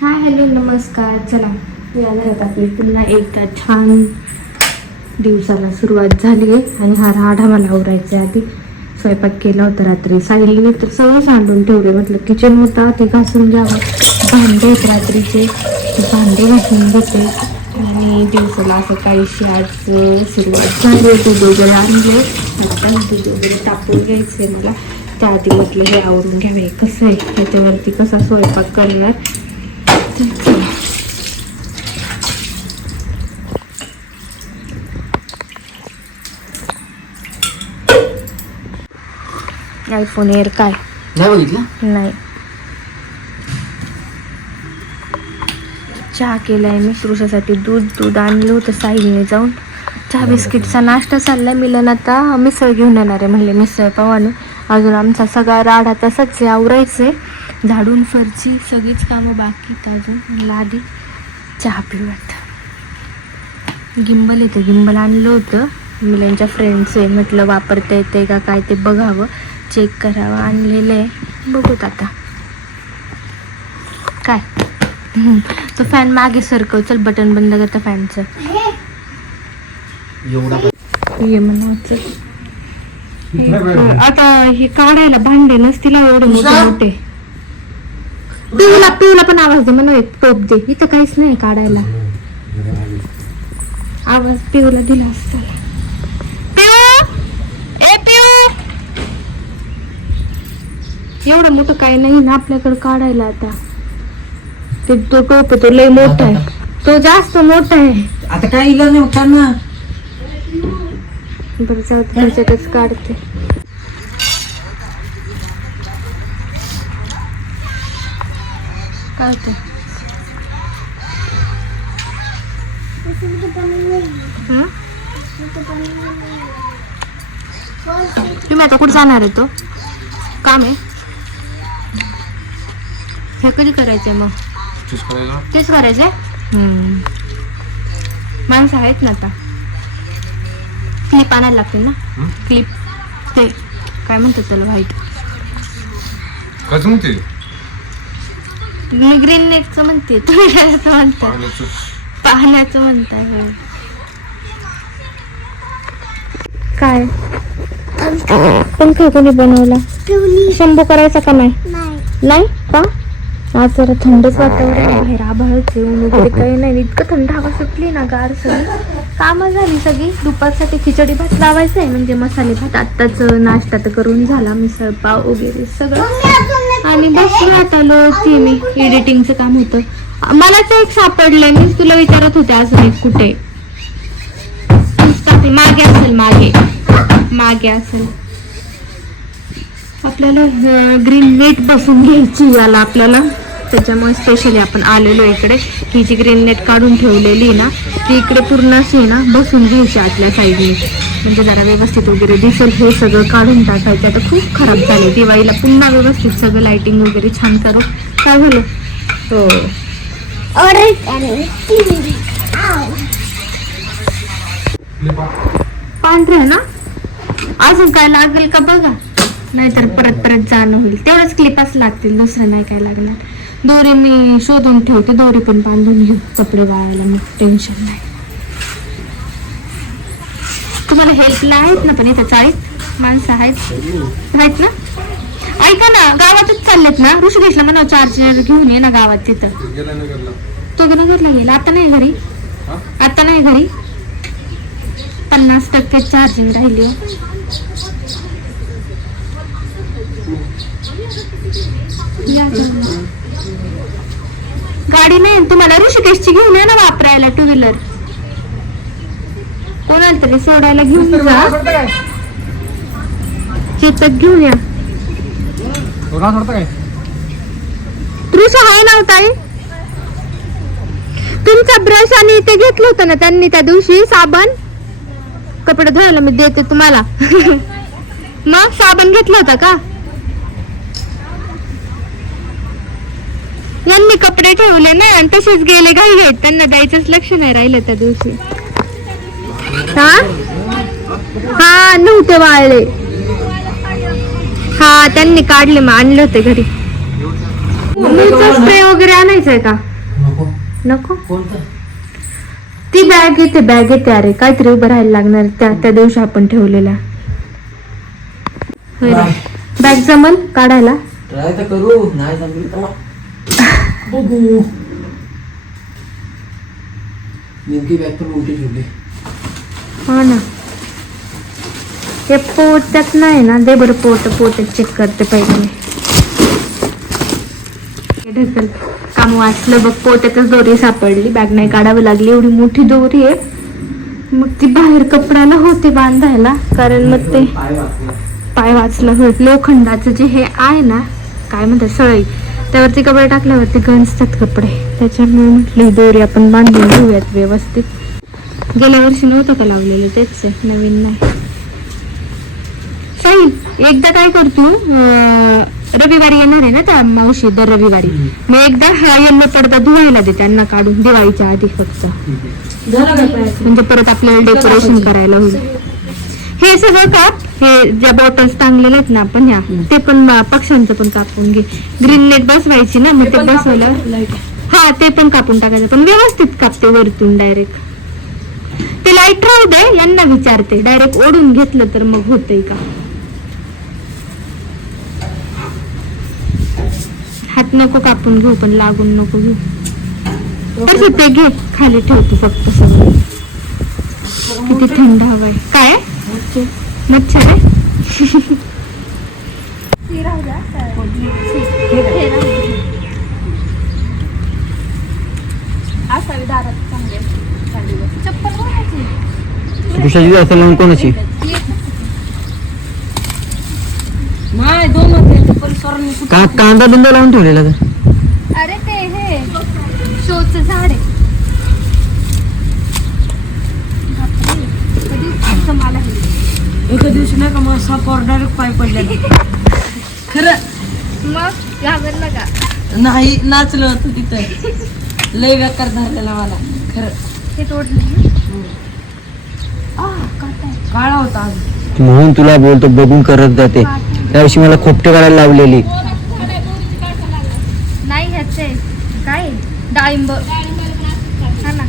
Hi hello नमस्कार. चला या घरात आपली पुन्हा एकदा छान दिवसाला सुरुवात झाली आहे. आणि हा राडा मला आवरायचा आहे आधी स्वयंपाक केला होता रात्री. साईलीने तर सगळं सांडून ठेवले. म्हटलं किचन होता ते घासून घ्यावं. भांडे आहेत रात्रीचे. भांडे घासून घेते. आणि दिवसाला असं काहीशी आज सुरुवात झाली आहे. दूध वगैरे आणले आता दूध वगैरे टाकून घ्यायचं आहे मला. त्याआधी म्हटलं हे आवरून घ्यावे. कसं आहे? त्याच्यावरती कसा स्वयंपाक करणार? आयफोन एअर काय? नाही बघितलं? नाही. चहा केलाय मी पुरुषासाठी दूध दूध आणलं होतं साहिलने जाऊन. चहा बिस्किटचा नाश्ता चाललाय मिलन आता मिसळ घेऊन येणार आहे म्हणले मिसळ पाव अजून आमचा सगळा राडा तसाच आहे आवरायचंय. झाडून फरची सगळीच कामं बाकी अजून. आधी चहा पिऊयात. गिंबल येतं. गिंबल आणलं होतं. मिलनच्या फ्रेंड्स आहे. म्हटलं वापरता येते का काय ते बघावं. चेक करावं. आणलेलं आहे. बघूत आता. काय? हम्म. तो फॅन मागे सरकव. चल बटन बंद करता फॅनचं एवढा ये म्हणायचं आता हे काढायला भांडे नसतील एवढे मोठे मोठे. पिऊला पिऊला पण आवाज दे म्हणून टोप दे. इथं काहीच नाही काढायला. आवाज पिऊला दिला असता एवढं मोठं काही नाही ना आपल्याकडे काढायला आता. ते तो टोप तो लय मोठा आहे. तो जास्त मोठा आहे. आता काय इलाज नाही होता ना. बरं जाऊ दे, त्याच्यातच काढते. काढते. हं? तुम्ही आता कुठे जाणार आहे तो? काम आहे? हे कधी करायचंय मग? तेच करायचंय. माणसं आहेत ना आता. क्लिप आणायला लागते ना? क्लिप. ते काय म्हणतात त्याला व्हाईट? काय म्हणते मी ग्रीन नेटचं म्हणते तुम्ही काय असं म्हणता पाहण्याचं म्हणताय हो. काय? पंखा कोणी बनवला? शंभू करायचा का नाही? नाही. का? आज जरा थंडच वातावरण आहे, बाहेर आभाळच येऊन वगैरे काही नाही. इतकं थंड हवा सुटली ना गार सगळी. कामं झाली सगळी. दुपारसाठी खिचडी भात लावायचा आहे म्हणजे मसाले भात आत्ताच नाश्ता तर करून झाला मिसळ पाव वगैरे सगळं. आणि बसलो आता ती मी एडिटिंगचं काम होतं. मलाच एक सापडलंय मी तुला विचारत होते अजून एक कुठे. मागे असेल मागे. मागे असेल. आपल्याला ग्रीन नेट बसून घ्यायची याला आपल्याला. त्याच्यामुळे स्पेशली आपण आलेलो इकडे. ही जी ग्रीन नेट काढून ठेवलेली आहे ना ती इकडे पूर्ण अशी ना बसून घ्यायची आतल्या साईडने म्हणजे जरा व्यवस्थित वगैरे दिसेल. हे सगळं काढून टाकायचं. आता खूप खराब झाले दिवाळीला पुन्हा व्यवस्थित सगळं लाइटिंग वगैरे छान करू. काय झालं? हो. पांढरे आहे ना? अजून काय लागेल का बघा? नाहीतर परत परत जाणं होईल. तेवढंच क्लिपच लागतील. दुसरं नाही काय लागणार. दोरी मी शोधून ठेवते दोरी पण बांधून घेऊ. कपडे वाळायला मग टेन्शन नाही. तुम्हाला हेल्पला आहेत ना पण इथं चाळीत माणसं आहेत. आहेत ना? ऐका ना गावातच चाललेत ना? ऋषिकेशला म्हणा चार्जर घेऊन ये ना गावात तिथं. तो नगरला गेला. आता नाही घरी? आता नाही घरी? पन्नास टक्के चार्जिंग राहिली हो. या. गाडी नाही तुम्हाला ऋषिकेशची घेऊन या ना वापरायला टू व्हीलर कोणाला तरी सोडायला घेऊन जा. चेतक घेऊन या. आहे ना ताई. तुमचा ब्रश आणि ते घेतलं होतं ना त्यांनी त्या दिवशी साबण? कपडे धुवायला मी देते तुम्हाला. मग साबण घेतलं होता का? यांनी कपडे ठेवले ना आणि तसेच गेले घाई घेत त्यांना द्यायचंच लक्ष नाही राहिलं त्या दिवशी. हा? हा नव्हते वाळले. हा त्यांनी काढले मग आणले होते घरी. स्प्रे वगैरे आणायचे घ्यायचंय का? नको. ती बॅग येते बॅग येते अरे काहीतरी उभं राहायला लागणार त्या त्या दिवशी आपण ठेवलेल्या. बॅग जमल काढायला? ट्राय तर करू नाही जमली तर. बघू नेमकी बॅग पण उलटी ठेवली? हो ना. हे पोत्यात नाही ना. दे बरं पोट पोत्यात चेक करते पहिले हे ढकल. काम वाचलं बघ पोत्यातच दोरी सापडली. बॅग नाही काढावी लागली. एवढी मोठी दोरी आहे. मग ती बाहेर कपड्याला होते बांधायला. कारण मग ते पाय वाचला. पाय वाचला होत लोखंडाचं जे हे आहे ना काय म्हणतात सळई. त्यावरती कपडे टाकल्यावरती गंजतात कपडे. त्याच्यामुळे म्हटलं दोरी आपण बांधून घेऊयात व्यवस्थित. गेल्या वर्षी नव्हतं का लावलेलं तेच आहे नवीन नाही. साई एकदा काय करतो रविवारी येणार आहे ना त्या मावशी दर रविवारी? मी एकदा हा यल्लो पडदा धुवायला दे त्यांना काढून दिवाळीच्या आधी फक्त. म्हणजे परत आपल्याला डेकोरेशन करायला होईल. हे सगळं काप हे ज्या बॉटल्स टांगलेल्या आहेत ना आपण ह्या ते पण पक्ष्यांचं पण कापून घे. ग्रीन नेट बसवायची ना मग ते बसवलं हा ते पण कापून टाकायचं. पण व्यवस्थित कापते वरतून डायरेक्ट ते लाइट राहू दे यांना विचारते. डायरेक्ट ओढून घेतलं तर मग होतंय का? हात नको कापून घेऊ पण लागून नको घेऊ. तसं ते घे. खाली ठेवते फक्त सगळं. किती थंड हवा आहे. काय? मच्छर आहे. दुसऱ्याची असेल म्हणून कोणाची? नाही दोन होते सरांनी का कांदा बिंदा लावून ठेवलेला का? अरे ते हे शोच झाड आहे. बापरे, कधीच असं मला हे. एका दिवशी नाही का मला सापावर डायरेक्ट पाय पडलेला खरं. मग घाबरलं का? नाही नाचलं होतं तिथं. लय बेकार धरलेला मला. खरं. हे तोडलं आ, काटा आहे. काळा होता आज म्हणून तुला बोलतो बघून करत जाते. त्याविषयी मला खोपटे करायला लावलेली. नाही ह्याचे. काय? डाळिंब. हा ना.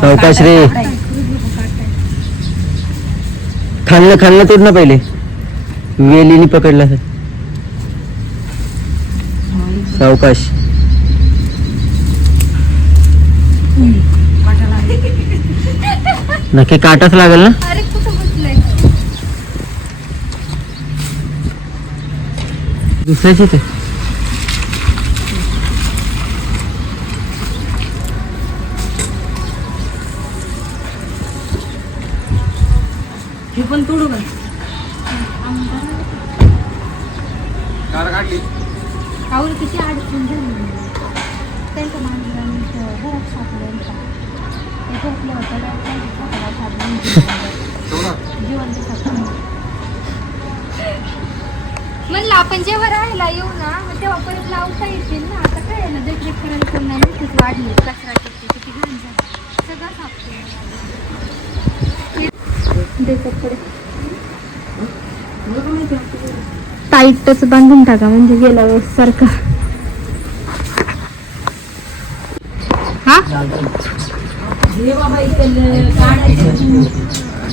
सावकाश रे. खाल्लं खाल्लं तोड ना पहिले. वेलीनी पकडला तर. सावकाश. नक्की काटाच लागेल ना? दुसऱ्याची ते हे पण तोडू का? कार काढली. काऊर किती अडचण झाली? त्यांच्या माणसांचं घरात सापलं ते झोपले होते जिवंत सापडून म्हणलं आपण जेव्हा राहायला येऊ ना मग तेव्हा परत लावता येतील ना. आता काय आहे ना देखरेख करायला कोण नाही वाढली. कचरा किती किती घाण झाली. सगळं सापडलं. टाईटच बांधून टाका म्हणजे गेल्या वेळेस सारखं. हा?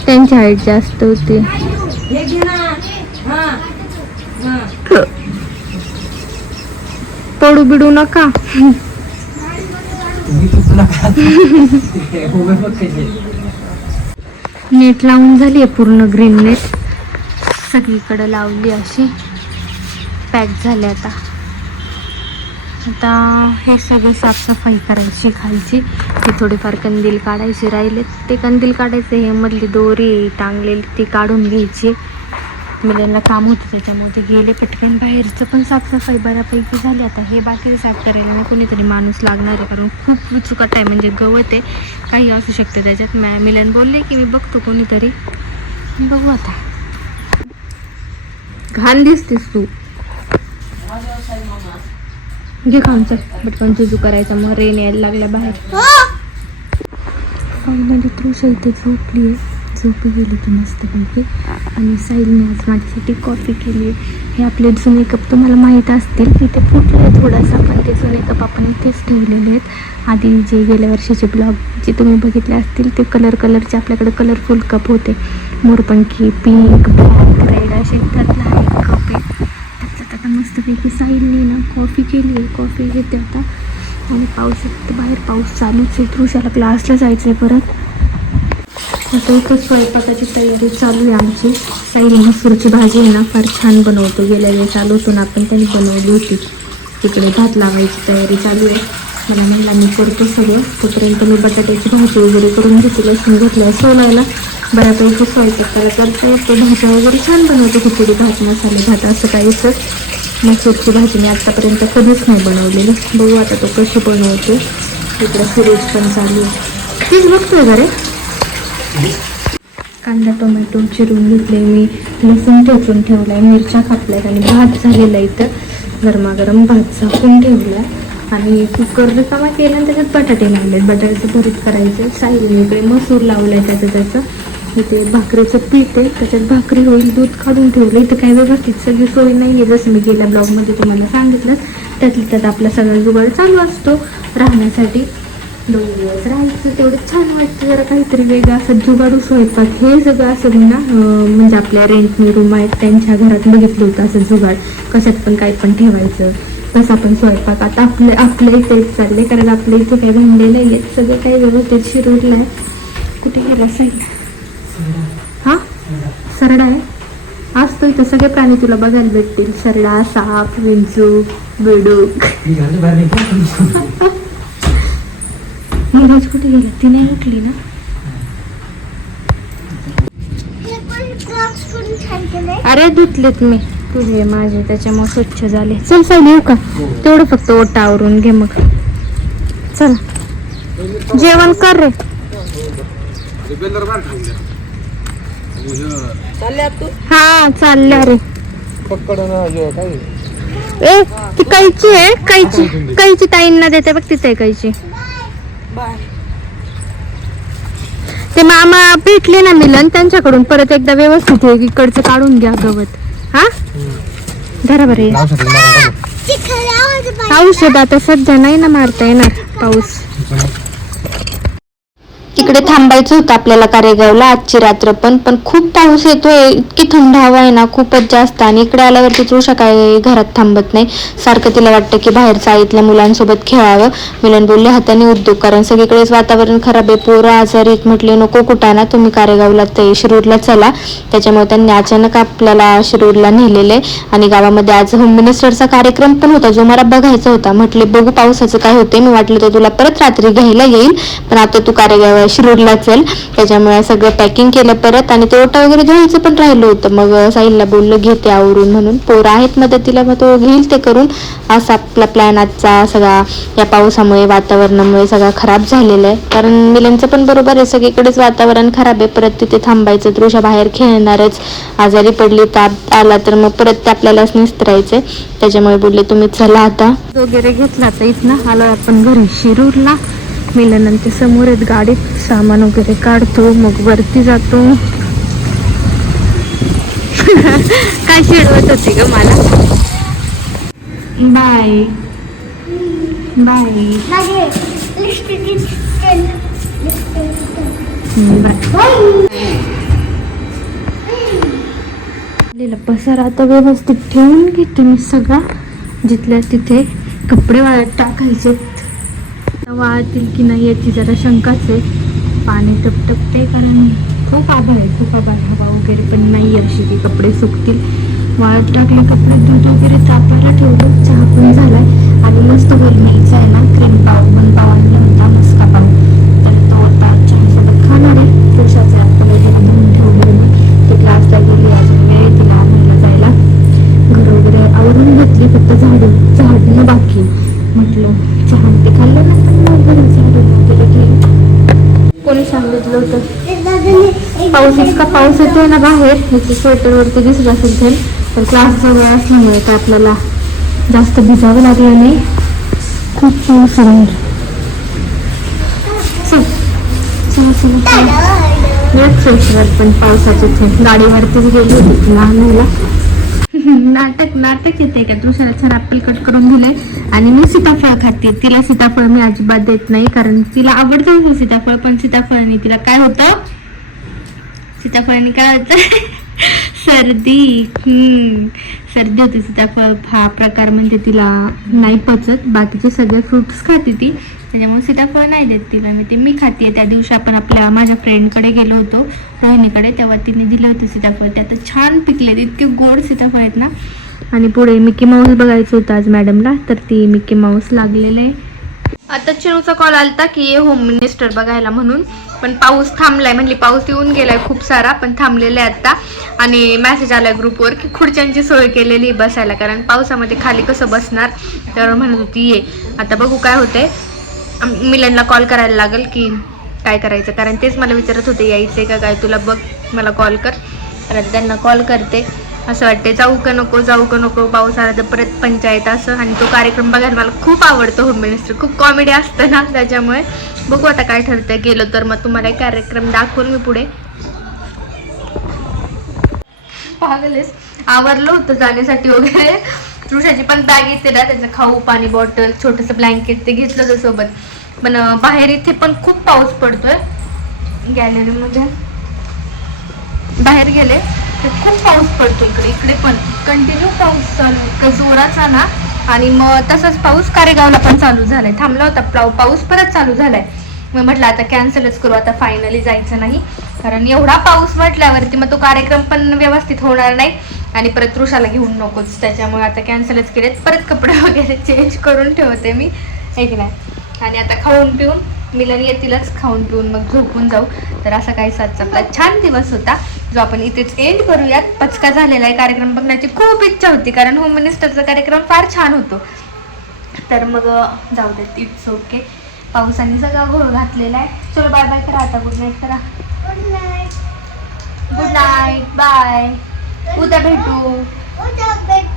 त्यांची हाईट जास्त होती. पडू बिडू नका. नेट लावून झाली आहे पूर्ण ग्रीन नेट सगळीकडं लावली अशी. पॅक झाले आता. आता हे सगळं साफसफाई करायची खालची. ते थोडीफार कंदील काढायची राहिलेत. ते कंदील काढायचे हे मधली दोरी टांगलेली ती काढून घ्यायची. मुलांना काम होतं त्याच्यामुळे ते गेले पटकन बाहेरचं पण साफसफाई बऱ्यापैकी झाली. आता हे बाकी साफ करायला ना कोणीतरी माणूस लागणार आहे कारण खूप विचुकाट आहे. म्हणजे गवत आहे काही असू शकते त्याच्यात. मॅ मिलन बोलले की मी बघतो कोणीतरी. बघू आता. घाण दिसतेस तू. घे खामचं पटकन तुझू करायचा. मग रेन यायला लागल्या बाहेर. फायनली तृषा इथे झोपली आहे. झोपी गेली होती मस्तपैकी आणि साईलने आज माझ्यासाठी कॉफी केली. आहे हे आपले जुने कप तुम्हाला माहीत असतील इथे फुटले आहे थोडासा पण ते जुने कप आपण इथेच ठेवलेले आहेत. आधी जे गेल्या वर्षीचे ब्लॉग जे तुम्ही बघितले असतील ते कलर कलरचे आपल्याकडे कलरफुल कप होते. मोरपंखी पिंक ब्लॅक रेड असे त्यातला एक कप आहे त्याच्यात आता मस्तपैकी साईलने ना कॉफी केली. आहे कॉफी घेते आता. आणि पाऊस बाहेर पाऊस चालूच आहे. तृषाला क्लासला जायचं आहे परत. आता इथं स्वयंपाकाची तयारी चालू आहे आमची. साईली मसूरची भाजी आहे ना फार छान बनवतो. गेल्या वेळेस आलो होतो ना आपण त्यांनी बनवली होती. तिकडे भात लावायची तयारी चालू आहे. मला म्हणला मी करतो सगळं. तोपर्यंत मी बटाट्याची भाजी वगैरे करून घेतली लसूण घेतलं सोलायला बऱ्यापैकी स्वयंपाक करता. तो भाज्या वगैरे छान बनवतो खिचडी भात मसाले भात असं काहीच मसूरची भाजी मी आत्तापर्यंत कधीच नाही बनवलेली. बघू आता तो कशी बनवतो. इकडं सिरीज पण चालू आहे. तीच बघतोय का रे? कांदा टोमॅटो चिरून घेतले मी. लसूण ठेचून ठेवलाय. मिरच्या कापल्यात आणि भात झालेला इथं. गरमागरम भात झाकून ठेवलाय. आणि कुकर रिकामा केला आणि त्याच्यात बटाटे लावलेत बटाट्याचं भरीत करायचं. साईडने इकडे मसूर लावलाय त्याचं त्याचं इथे भाकरीचं पीठ आहे. त्याच्यात भाकरी होईल दूध काढून ठेवलं इथं काही व्यवस्थित सगळी सोय नाही आहे जसं मी गेल्या ब्लॉगमध्ये तुम्हाला सांगितलं त्यातल्या त्यात आपला सगळा जुगाड चालू असतो. राहण्यासाठी दोन दिवस राहायचं तेवढं छान वाटतं जरा काहीतरी वेगळं असं जुगाडू स्वयंपाक. हे सगळं असं ना म्हणजे आपल्या रेंटनी रूम आहेत त्यांच्या घरात बघितलं होतं असं जुगाड. कशात पण काही पण ठेवायचं. कसं पण स्वयंपाक. आता आपले आपल्या इथेच चालले कारण आपल्या इथे काही भांडे नाही आहेत. सगळं काही व्यवस्थित शिरूरलं आहे. कुठे गेला साईड हा? सरडा आहे? असतो इथं. सगळे प्राणी तुला बघायला भेटतील. सरडा साप विंचू बेडूक कुठे गेली? ती नाही उठली ना? अरे धुतलेत मी. तुझे माझे त्याच्यामुळे स्वच्छ झाले. चल चल येऊ का? तेवढं फक्त ओटा आवरून घे मग. चल. जेवण कर रे. हे चालल्या हा रे. ए ती कैची आहे कैची. कैची ताईंना देते बघ तिथे कैची. बाय. ते मामा भेटले ना मिलन त्यांच्याकडून परत एकदा व्यवस्थित हे इकडचं काढून घ्या गवत. हा? धरा बरे औषध आता सध्या नाही ना मारता येणार पाऊस. तिकडे थांबायचं होतं आपल्याला कारेगावला. आजची रात्र पण पण खूप पाऊस येतोय. इतकी थंड हवा आहे ना खूपच जास्त. आणि इकडे आल्यावरती तृषा काय घरात थांबत नाही. सारखं तिला वाटतं की बाहेर चाळीतल्या मुलांसोबत खेळावं. मिलन बोलले हाताने उद्योग कारण सगळीकडेच वातावरण खराब आहे. पोरं आजारी म्हटले नको कुठं ना. तुम्ही कारेगावला ते शिरूरला चला. त्याच्यामुळे त्यांनी अचानक आपल्याला शिरूरला नेलेले. आणि गावामध्ये आज होम मिनिस्टरचा कार्यक्रम पण होता. जो मला बघायचा होता. म्हटले बघू पावसाचं काय होते मी वाटलं तर तुला परत रात्री घ्यायला येईल. पण आता तू कारेगाव शिरूरला चल. त्याच्यामुळे सगळं पॅकिंग केलं परत आणि ते ओटा वगैरे धुवायचं पण राहिलं होतं. मग साहिलला बोललं घेते आवरून म्हणून. पोरं आहेत मदतीला मग तो घेईल ते करून. असा आपला प्लॅन आजचा सगळा या पावसामुळे वातावरणामुळे सगळा खराब झालेला आहे. कारण मिलनचं पण बरोबर आहे. सगळीकडेच वातावरण खराब आहे. परत तिथे थांबायचं दृश्य बाहेर खेळणारच. आजारी पडली ताप आला तर मग परत ते आपल्यालाच निस्तरायचंय. त्याच्यामुळे बोलले तुम्ही चला आता. वगैरे घेतला तर इथनं. आलो आपण घरी शिरूरला. मिलन ते समोर आहेत गाडीत सामान वगैरे काढतो मग वरती जातो. काय चिडवत होती ग मला? बाय बाय पसारा आता व्यवस्थित ठेवून घेते मी सगळा. जिथल्या तिथे कपडे वाळत टाकायचे. वाळतील की नाही याची जरा शंकाच आहे. पाणी टपटपते कारण खूप आभाळ आहे. खूप आभाळ हवा वगैरे पण नाही अशी की कपडे सुकतील. वाळत टाकले कपडे दूध वगैरे तापायला ठेवलं. चहा पण झाला आणि मस्त न्यायचा आहे ना. क्रीम पाव मन पाव आणला होता मस्का पाव तर तो आता चहासोबत खाणार आहे. पुरुषाचे आपल्याला वगैरे म्हणून ठेवलं मी ती क्लासला गेली. अजून वेळ तिला आणायला जायला. घर वगैरे आवरून घेतली. फक्त झाड झाडणं बाकी. म्हटलं चहा ते खाल्लं? होतं. पाऊस इतका पाऊस येतोय ना बाहेर इथे स्वेटर वरती दिसत असेल तर तर क्लास जवळ असल्यामुळे तर आपल्याला जास्त भिजावं लागलं नाही. खूप पाऊस आहे पण पावसाचेच आहे गाडीवरतीच गेली होती तिला आणायला नाटक नाटक येते का? तुषाला छान ॲपल कट करून दिलंय. आणि मी सीताफळ खाते. तिला सीताफळ मी अजिबात देत नाही कारण तिला आवडतं सीताफळ पण सीताफळाने तिला काय होतं? सीताफळाने काय होतं? सर्दी. हम्म. सर्दी होती सीताफळ. हा प्रकार म्हणजे तिला नाही पचत. बाकीचे सगळे फ्रुट्स खाते ती. त्याच्यामुळे सीताफळ नाही देत तिला मी. ते मी खाते त्या दिवशी आपण आपल्या माझ्या फ्रेंडकडे गेलो होतो रोहिणीकडे तेव्हा तिने दिलं होतं सीताफळ. ते आता छान पिकले इतके गोड सीताफळ आहेत ना. आणि पुढे मिकी माऊस बघायचं होतं आज मॅडमला तर ती मिकी माऊस लागलेलं आहे. आता चिनूचा कॉल आलता की ये होम मिनिस्टर बघायला म्हणून. पण पाऊस थांबलाय. म्हणजे पाऊस येऊन गेलाय खूप सारा पण थांबलेला आहे आता. आणि मेसेज आलाय ग्रुपवर की खुर्च्यांची सोय केलेली बसायला. कारण पावसामध्ये खाली कसं बसणार? तर म्हणत होती ये. आता बघू काय होतंय. मिलनला कॉल करायला लागेल की काय करायचं? कारण तेच मला विचारत होते यायचे का काय? तुला बघ मला कॉल कर. तर त्यांना कॉल करते. असं वाटते जाऊ का नको जाऊ का नको पाऊस आला तर परत पंचायत असं. आणि तो कार्यक्रम बघायला मला खूप आवडतो होम मिनिस्टर खूप कॉमेडी असतं ना त्याच्यामुळे. बघू आता काय ठरतं गेलो तर मग तुम्हाला एक कार्यक्रम दाखवून मी पुढे. पागलेस आवरलं होतं जाण्यासाठी वगैरे. तृषाची पण बॅग येते ना त्याचं खाऊ पाणी बॉटल छोटंसं ब्लँकेट ते घेतलं होतं सोबत. पण बाहेर इथे पण खूप पाऊस पडतोय. गॅलरीमध्ये बाहेर गेले तर खूप पाऊस पडतो इकडे इकडे पण. कंटिन्यू पाऊस चालू इतका जोराचा ना. आणि मग तसाच पाऊस कारेगावला पण चालू झालाय. थांबला होता पाऊ- पाऊस परत चालू झालाय. मग म्हटलं आता कॅन्सलच करू आता फायनली जायचं नाही. कारण एवढा पाऊस म्हटल्यावरती मग तो कार्यक्रम पण व्यवस्थित होणार नाही. आणि परत ऋषाला घेऊन नकोच. त्याच्यामुळे आता कॅन्सलच केलेत. परत कपडे वगैरे चेंज करून ठेवते मी. आहे की नाही? आणि आता खाऊन पिऊन मिलन येतीलच खाऊन पिऊन. मग झोपून जाऊ. तर असा काही सातचा आपला छान दिवस होता. जो आपण इथेच एंड करूयात. पचका झालेला आहे. कार्यक्रम बघण्याची खूप इच्छा होती. कारण होम मिनिस्टरचा कार्यक्रम फार छान होतो. तर मग जाऊ देत. इट्स ओके पावसाने सगळा घोळ घातलेला आहे. चलो बाय बाय करा आता. गुड नाईट करा. Good night good night bye उद्या भेटू. उद्या भेटू.